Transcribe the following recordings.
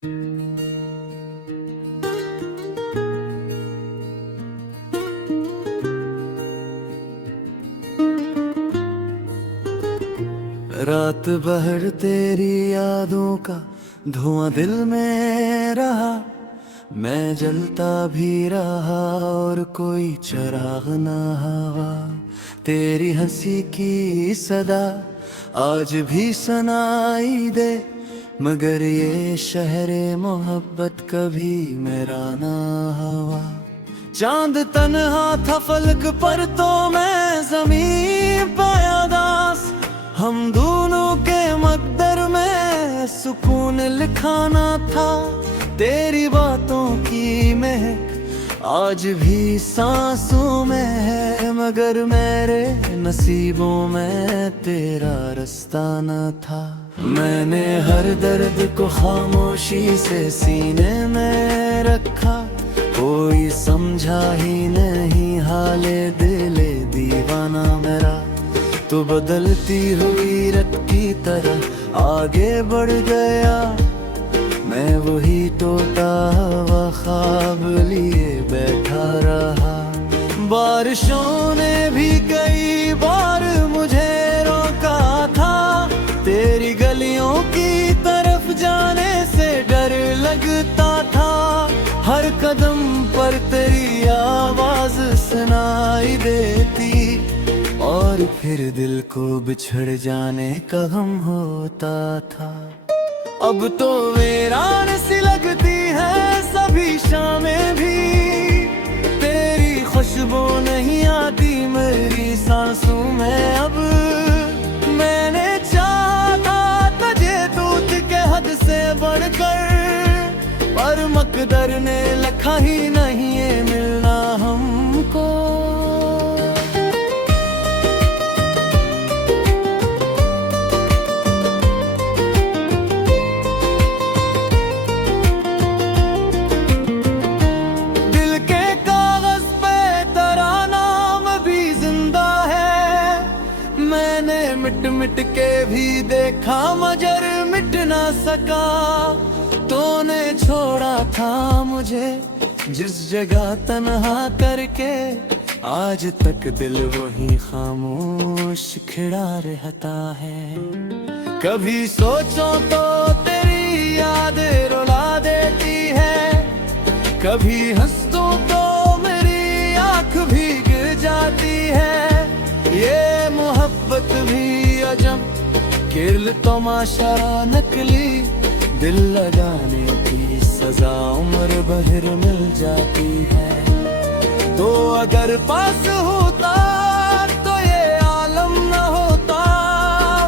रात भर तेरी यादों का धुआं दिल में रहा, मैं जलता भी रहा और कोई चिराग ना हवा। तेरी हंसी की सदा आज भी सुनाई दे, मगर ये शहरे मोहब्बत कभी मेरा ना हुआ। चांद तन्हा था फलक पर तो मैं ज़मीन पाया दास, हम दोनों के मकदर में सुकून लिखाना था। तेरी बातों की महक आज भी सांसों में है, मगर मेरे नसीबों में तेरा रास्ता न था। मैंने हर दर्द को खामोशी से सीने में रखा, कोई समझा ही नहीं हाले दिले दीवाना मेरा। तो बदलती हुई रत की तरह आगे बढ़ गया, मैं वही टूटा हुआ ख्वाब लिए बैठा रहा। बारिशों ने भी कई बार मुझे रोका था, तेरी गलियों की तरफ जाने से डर लगता था। हर कदम पर तेरी आवाज सुनाई देती, और फिर दिल को बिछड़ जाने का गम होता था। अब तो वीरान सी लगती है सभी शामें भी, तेरी खुशबू नहीं आती मेरी सांसों में। अब मैंने चाहा तुझे दूत के हद से बढ़कर, पर मकदर ने लिखा ही नहीं ये मिलना हमको। मिट मिट के भी देखा मगर मिट ना सका, तूने छोड़ा था मुझे जिस जगह तन्हा करके। आज तक दिल वही खामोश खिड़ा रहता है। कभी सोचो तो तेरी याद रुला देती है, कभी हंसूं तो मेरी आंख भीग जाती है। ये मोहब्बत भी अजब किरल तमाशा नकली, दिल लगाने की सजा उम्र भर मिल जाती है। तो अगर पास होता तो ये आलम न होता,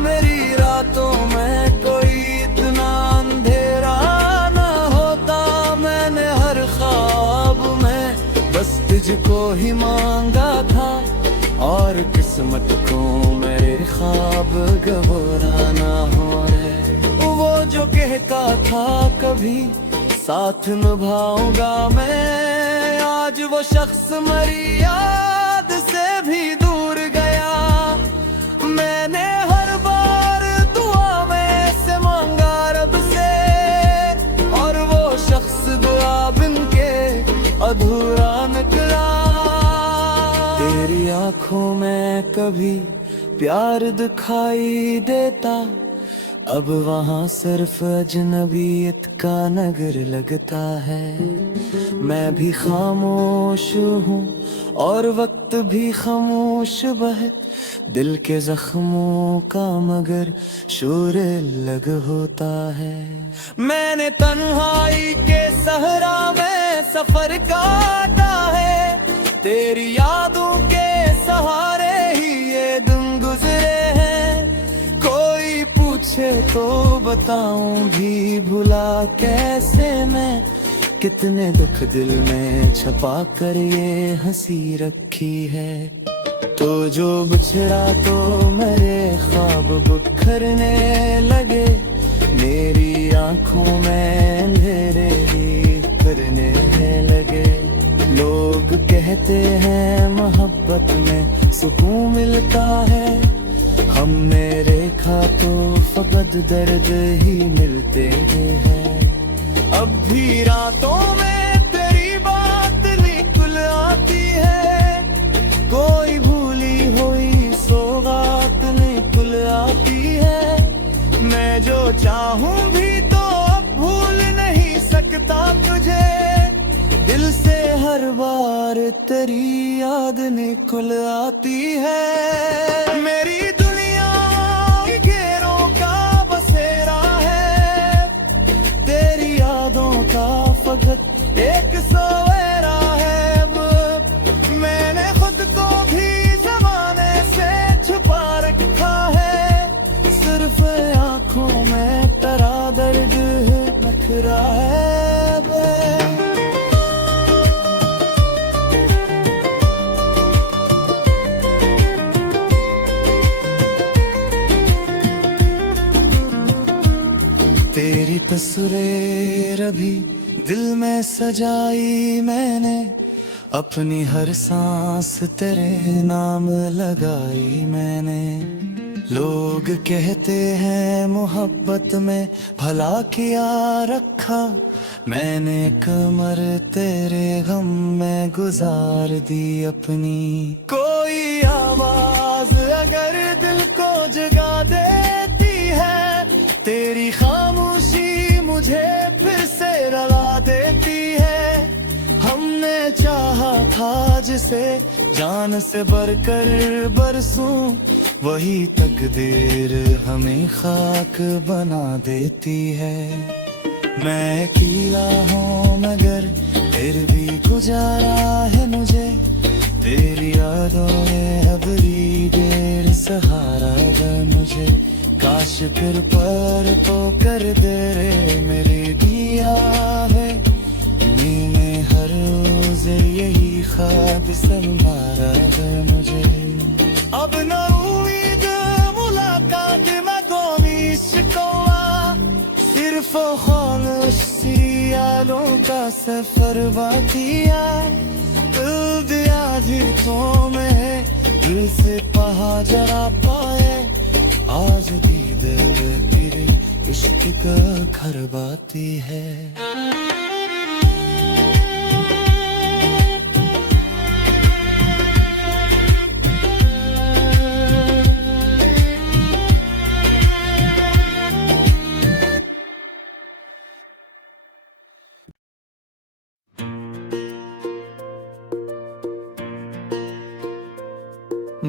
मेरी रातों में कोई इतना अंधेरा न होता। मैंने हर ख्वाब में बस तुझको ही मांगा था, और किस्मत को मेरे ख्वाब गवारा ना हो रे। वो जो कहता था कभी साथ निभाऊंगा मैं, आज वो शख्स मेरी याद से भी दूर गया। मैंने हर बार दुआ में से मांगा रब से, और वो शख्स दुआ बिन के अधूरा निकला। तेरी आँखों में कभी प्यार दिखाई देता, अब वहाँ सिर्फ अजनबीयत का नगर लगता है। मैं भी खामोश हूँ और वक्त भी खामोश बहक, दिल के जख्मों का मगर शोर लग होता है। मैंने तन्हाई के सहरा में सफर काटा है, तेरी यादों के सहारे ही ये दिन गुजरे हैं। कोई पूछे तो बताऊं भी भुला कैसे मैं, कितने दुख दिल में छपा कर ये हंसी रखी है। तो जो बिछड़ा तो मेरे ख्वाब बिखरने लगे, मेरी आंखों में अंधेरे ही करने लगे। लोग कहते हैं मोहब्बत में सुकून मिलता है, हमने देखा तो फकत दर्द ही मिलते हैं। अब भी रातों में तेरी बात निकल आती है, कोई भूली हुई सौगात निकल आती है। मैं जो चाहूं भी तो अब भूल नहीं सकता तुझे, दिल से हर बार तेरी याद निकल आती है। मेरी दुनिया घेरों का बसेरा है, तेरी यादों का फकत एक सवेरा है। अब मैंने खुद को भी ज़माने से छुपा रखा है, सिर्फ आंखों में तेरा दर्द नखरा है। अब तेरी तस्वीर अभी दिल में सजाई मैंने, अपनी हर सांस तेरे नाम लगाई मैंने। लोग कहते हैं मोहब्बत में भला किया रखा, मैंने कमर तेरे गम में गुजार दी अपनी। कोई आवाज अगर दिल को जगा देती है, तेरी खामोशी मुझे फिर से रुला देती है। हमने चाहा था जिसे जान से बढ़कर बरसूं, वही तकदीर हमें खाक बना देती है। मैं अकेला हूँ मगर फिर भी गुजारा है मुझे, तेरी यादों में अबरी देर सहारा दे मुझे। काश फिर पर तो कर दे रे मेरे दिया है, मैंने हर रोज यही ख्वाब सलमारा है मुझे। अब न उम्मीद मुलाकात में कौमी शिकवा, सिर्फ खामोश यादों का सफर बाकिया। दिया धीरतों में दिल से पहा जरा पाए, आज भी दिल तेरे इश्क का खरबाती है।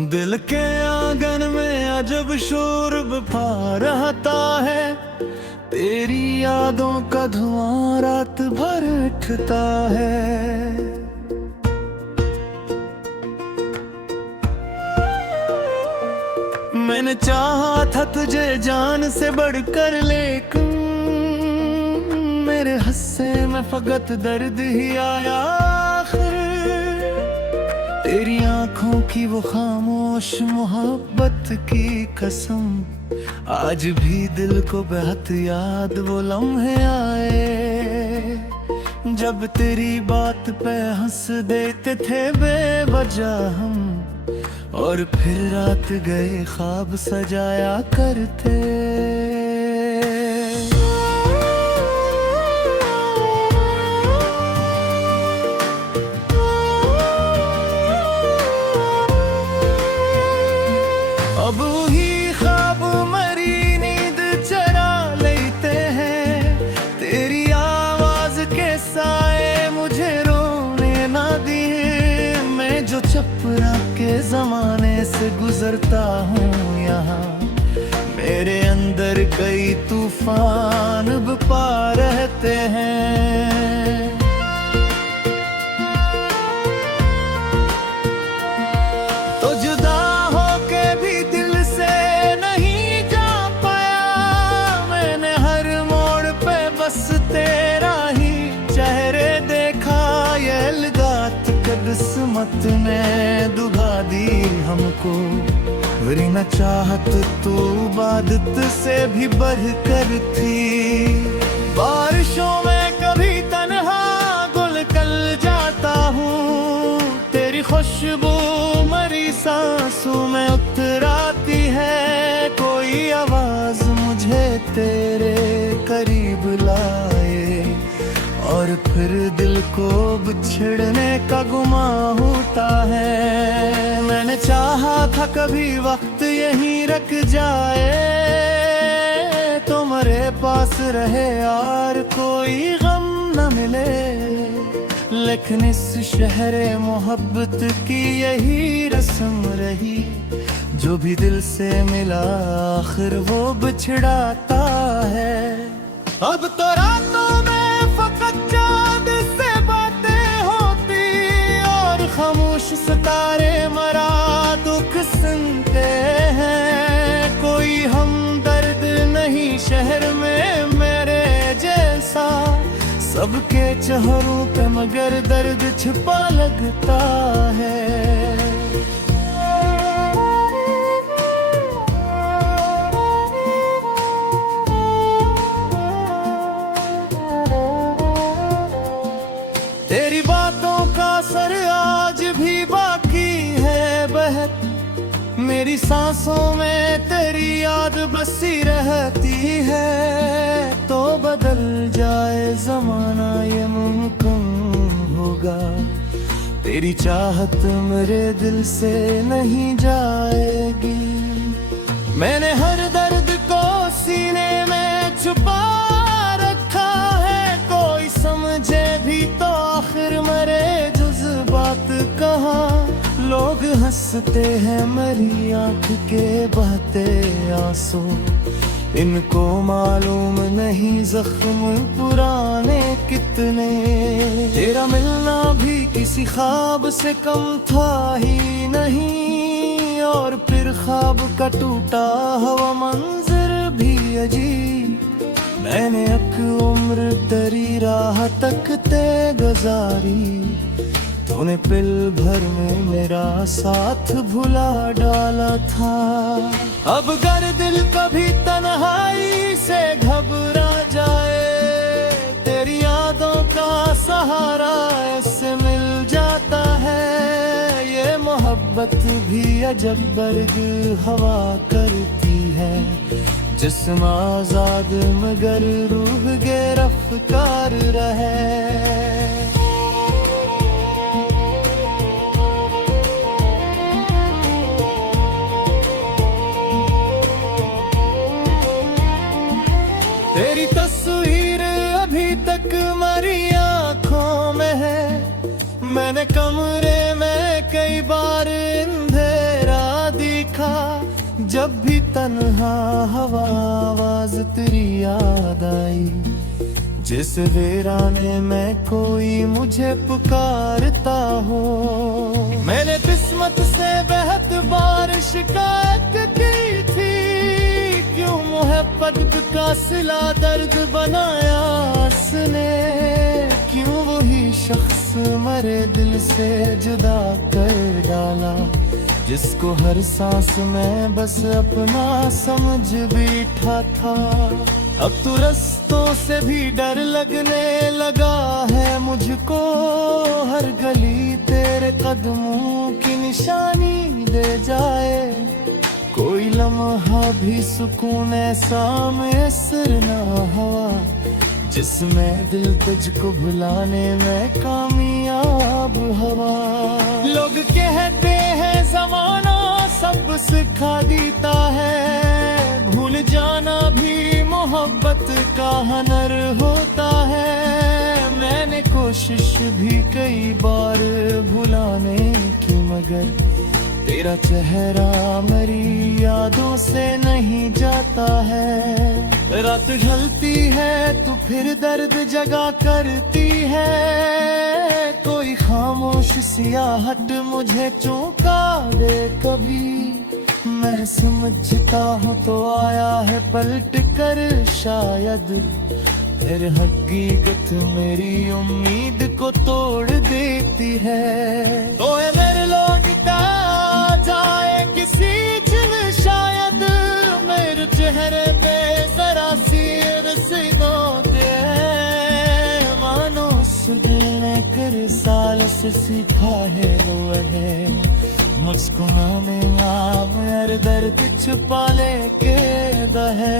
दिल के आंगन में अजब शोर बफा रहता है, तेरी यादों का धुआं रात भर उठता है। मैंने चाहा था तुझे जान से बढ़कर, लेकिन मेरे हिस्से में फकत दर्द ही आया आखिर। तेरी आंखों की वो खामोश मोहब्बत की कसम, आज भी दिल को बहुत याद वो लम्हे आए, जब तेरी बात पे हंस देते थे बेवजह हम, और फिर रात गए ख्वाब सजाया करते। अब वही ख्वाब मरी नींद चरा लेते हैं, तेरी आवाज के साए मुझे रोने ना दिए। मैं जो चपरा के जमाने से गुजरता हूँ यहाँ, मेरे अंदर कई तूफान बपा रहते हैं। तो जुदा होके भी दिल से नहीं जा पाया, मैंने हर मोड़ पे बस तेरा ही चेहरे देखा। ये अलगात किस्मत ने दुभा दी हमको, वरी न चाहत तो इबादत से भी बढ़कर थी। बारिशों में कभी तन्हा गुल कल जाता हूँ, तेरी खुशबू मरी सांसों में उतराती है। कोई आवाज मुझे तेरे करीब लाए, फिर दिल को बिछड़ने का गुमा होता है। मैंने चाहा था कभी वक्त यहीं रख जाए, तो मेरे पास रहे यार कोई गम न मिले। लेकिन इस शहरे मोहब्बत की यही रस्म रही, जो भी दिल से मिला आखिर वो बिछड़ाता है। अब तो रातों में फकत चांद से बातें होती, और खामोश सितारे मरा दुख सुनते हैं। कोई हमदर्द नहीं शहर में मेरे जैसा, सबके चेहरों पे मगर दर्द छिपा लगता है। तेरी बातों का असर आज भी बाकी है बहत, मेरी सांसों में तेरी याद बसी रहती है। तो बदल जाए जमाना ये मुमकिन होगा, तेरी चाहत मेरे दिल से नहीं जाएगी। मैंने हर दर्द को सीने में छुपा रखा है, कोई समझे भी तो आखिर मेरे जज्बात कहाँ। लोग हंसते हैं मेरी आंख के बहते आंसू, इनको मालूम नहीं जख्म पुराने कितने। तेरा मिलना भी किसी ख्वाब से कम था ही नहीं, और फिर ख्वाब का टूटा हुआ मंजर भी अजीब। मैंने एक उम्र तेरी राह तकते गुजारी, तूने पल भर में मेरा साथ भुला डाला था। अब अगर दिल कभी तन्हाई से घबरा जाए, तेरी यादों का सहारा ऐसे मिल जाता है। ये मोहब्बत भी अजब बर्ग हवा करती है, जिस्म आजाद मगर रूह गिरफ्तार रहे। तेरी तस्वीर अभी तक मेरी आँखों में है, मैंने कमरे में कई बार अंधेरा देखा। जब भी तन्हा हवा आवाज तेरी याद आई, जिस वीराने में कोई मुझे पुकारता हो। मैंने किस्मत से बेहद बार शिकायत की थी, क्यों मोहब्बत का सिला दर्द बनाया उसने। क्यों वही शख्स मेरे दिल से जुदा कर डाला, जिसको हर सांस में बस अपना समझ बैठा था। अब तो रास्तों से भी डर लगने लगा है मुझको, हर गली तेरे कदमों की निशानी दे जाए। कोई लम्हा भी सुकून ऐसा मैसर ना हुआ, जिसमें दिल तुझको भुलाने में कामयाब हुआ। लोग कहते हैं जमाना सब सिखा देता है, भूल जाना भी मोहब्बत का हुनर होता है। मैंने कोशिश भी कई बार भुलाने की, मगर तेरा चेहरा मेरी यादों से नहीं जाता है। रात ढलती है तो फिर दर्द जगा करती है, कोई खामोश सियाहट मुझे चौंका दे कभी। मैं समझता हूँ तो आया है पलट कर शायद, फिर हकीकत मेरी उम्मीद को तोड़ देती है। तो मेरे लोग जाए किसी दिन शायद, मेरे चेहरे पे जरा सी रसीदों दे। मानो उस दिल ने कर साल से सीखा है वो है, मुस्कुराने आप हर दर्द छुपा लेके दहे।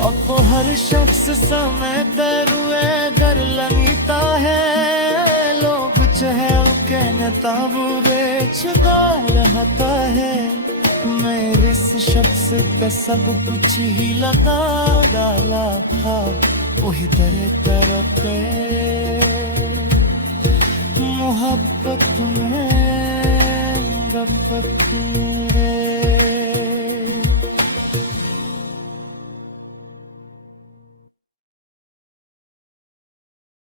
अब तो हर शख्स समय दरुए घर लगता है, किताब बेचता रहता है, मेरे इस शख्स पे सब कुछ ही लगा डाला था। वही तेरे तरफ